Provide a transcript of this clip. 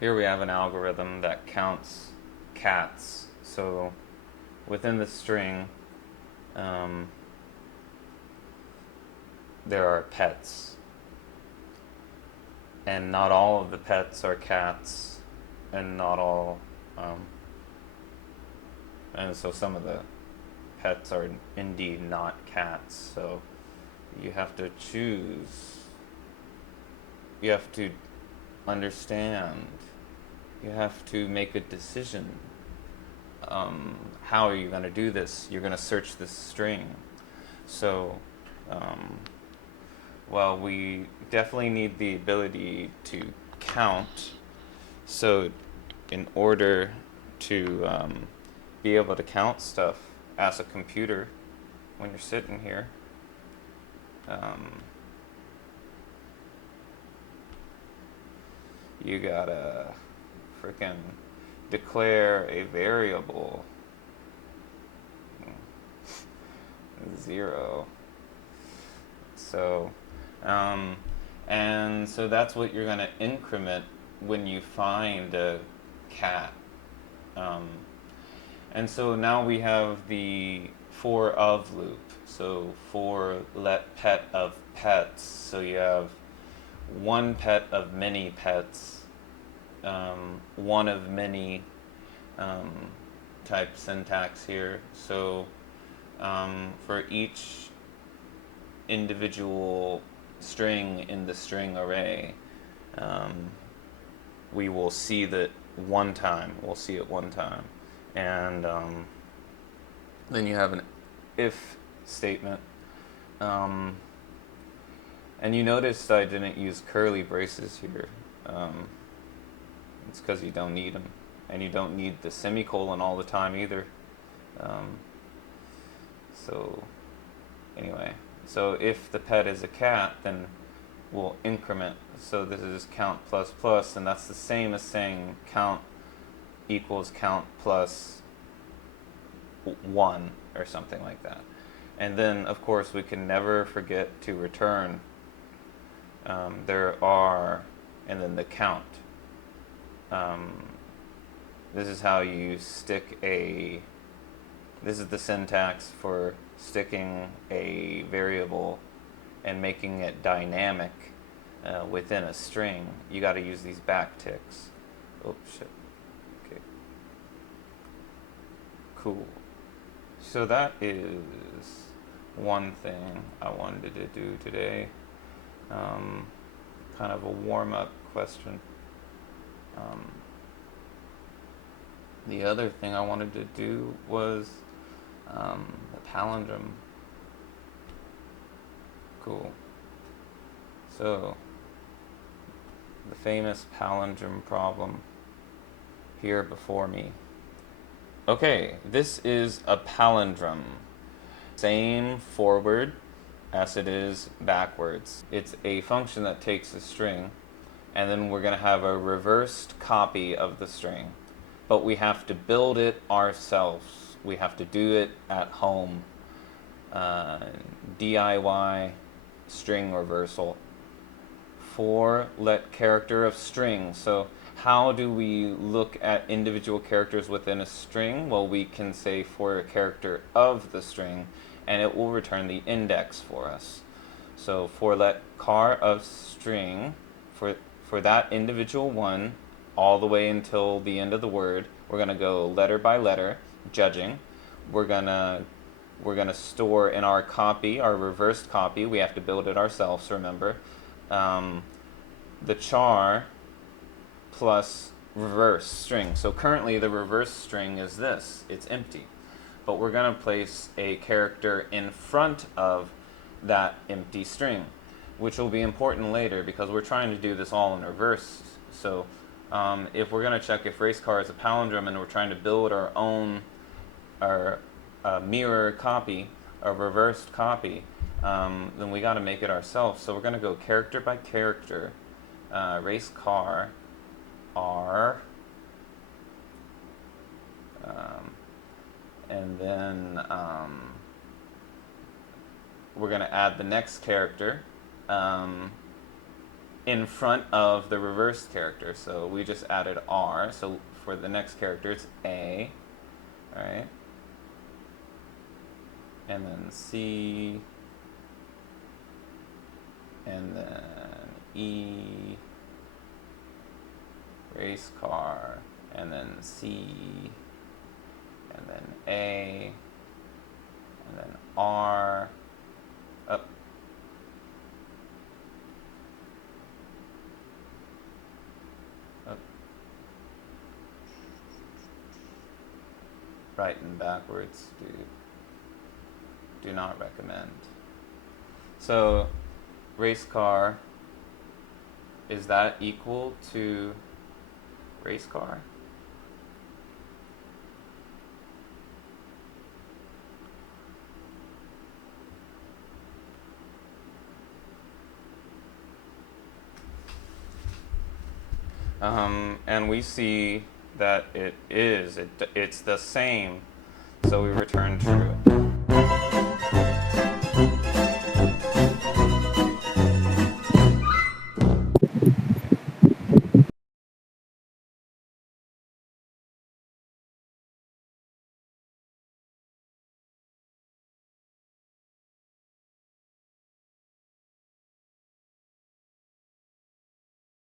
Here we have an algorithm that counts cats. So within the string, um, there are pets, and not all of the pets are cats, and not all, um, and so some of the pets are indeed not cats. So you have to choose. You have to understand. You have to make a decision. How are you going to do this? You're going to search this string. So, um, well, we definitely need the ability to count. So, in order to be able to count stuff as a computer when you're sitting here, um, you gotta freaking declare a variable 0. So, um, and so that's what you're gonna increment when you find a cat. Um, and so now we have the for of loop. So for let pet of pets. So you have one pet of many pets, one of many um, type syntax here. So for each individual string in the string array, um, we will see that one time. We'll see it one time. And then you have an if statement. Um, and you noticed I didn't use curly braces here. Um, it's because you don't need them. And you don't need the semicolon all the time either. Um, so, anyway. So if the pet is a cat, then we'll increment. So this is count plus plus, and that's the same as saying count equals count plus 1 or something like that. And then, of course, we can never forget to return there are, and then the count. This is how you stick a, this is the syntax for sticking a variable and making it dynamic within a string. You got to use these backticks. Oh, shit. Okay. Cool. So that is one thing I wanted to do today. Kind of a warm-up question. The other thing I wanted to do was the palindrome. Cool. So, the famous palindrome problem here before me. Okay, this is a palindrome. Same forward as it is backwards. It's a function that takes a string, and then we're going to have a reversed copy of the string. But we have to build it ourselves. We have to do it at home. DIY string reversal. For let character of string. So how do we look at individual characters within a string? Well, we can say for a character of the string, and it will return the index for us. So for let char of string, for that individual one, all the way until the end of the word, we're going to go letter by letter, judging. We're going to store in our copy, our reversed copy. We have to build it ourselves, remember. The char plus reverse string. So currently the reverse string is this. It's empty. But we're going to place a character in front of that empty string, which will be important later because we're trying to do this all in reverse. So if we're going to check if race car is a palindrome and we're trying to build our own, our mirror copy, a reversed copy, then we got to make it ourselves. So we're going to go character by character, race car, R, and then we're going to add the next character, in front of the reversed character. So we just added R. So for the next character, it's A, right? And then C, and then E, race car, and then C, and then A, and then R, up. Up. Right and backwards, do not recommend. So race car, is that equal to race car? And we see that it is. It's the same. So we return true.